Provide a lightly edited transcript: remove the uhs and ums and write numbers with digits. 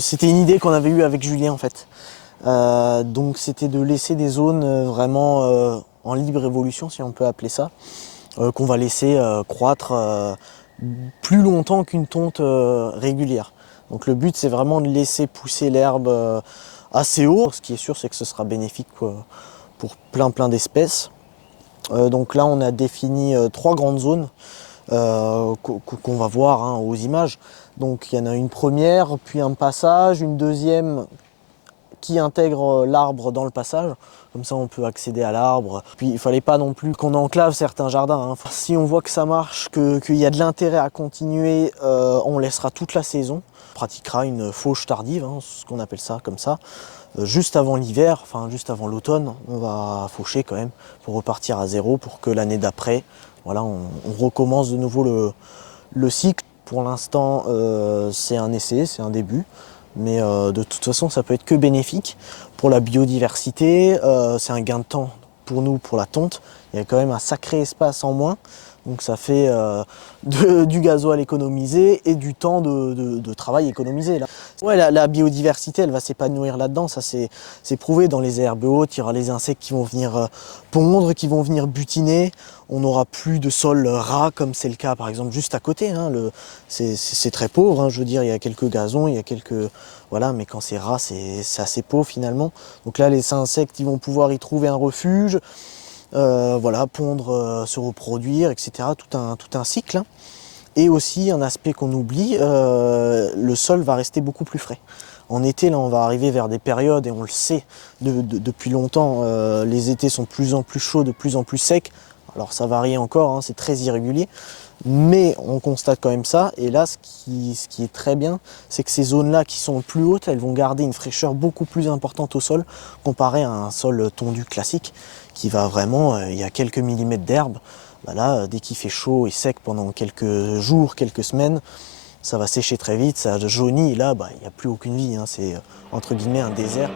C'était une idée qu'on avait eue avec Julien en fait. Donc c'était de laisser des zones vraiment en libre évolution, si on peut appeler ça, qu'on va laisser croître plus longtemps qu'une tonte régulière. Donc le but c'est vraiment de laisser pousser l'herbe assez haut. Ce qui est sûr c'est que ce sera bénéfique pour plein d'espèces. Donc là on a défini 3 grandes zones qu'on va voir hein, aux images. Donc il y en a une première, puis un passage, une deuxième qui intègre l'arbre dans le passage. Comme ça, on peut accéder à l'arbre. Puis, il ne fallait pas non plus qu'on enclave certains jardins. Hein. Si on voit que ça marche, qu'il y a de l'intérêt à continuer, on laissera toute la saison. On pratiquera une fauche tardive, hein, ce qu'on appelle ça comme ça. Juste avant l'hiver, enfin juste avant l'automne, on va faucher quand même pour repartir à zéro, pour que l'année d'après, voilà, on recommence de nouveau le cycle. Pour l'instant, c'est un essai, c'est un début. Mais de toute façon, ça peut être que bénéfique pour la biodiversité. C'est un gain de temps pour nous, pour la tonte. Il y a quand même un sacré espace en moins. Donc ça fait du gasoil économisé et du temps de travail économisé. Là. Ouais, la biodiversité, elle va s'épanouir là-dedans. Ça, c'est prouvé dans les herbes hautes. Il y aura les insectes qui vont venir pondre, qui vont venir butiner. On n'aura plus de sol ras comme c'est le cas par exemple juste à côté. Hein. C'est très pauvre. Hein. Je veux dire, il y a quelques gazons, il y a quelques... Voilà, mais quand c'est ras, c'est assez pauvre finalement. Donc là, les insectes, ils vont pouvoir y trouver un refuge. Voilà, pondre, se reproduire, etc. Tout un cycle. Hein. Et aussi un aspect qu'on oublie, le sol va rester beaucoup plus frais. En été, là, on va arriver vers des périodes, et on le sait depuis longtemps, les étés sont de plus en plus chauds, de plus en plus secs. Alors ça varie encore, hein, c'est très irrégulier, mais on constate quand même ça. Et là, ce qui est très bien, c'est que ces zones-là qui sont plus hautes, elles vont garder une fraîcheur beaucoup plus importante au sol, comparé à un sol tondu classique, qui va vraiment, il y a quelques millimètres d'herbe. Bah là, dès qu'il fait chaud et sec pendant quelques jours, quelques semaines, ça va sécher très vite, ça jaunit, et là, bah, il n'y a plus aucune vie, hein, c'est entre guillemets un désert.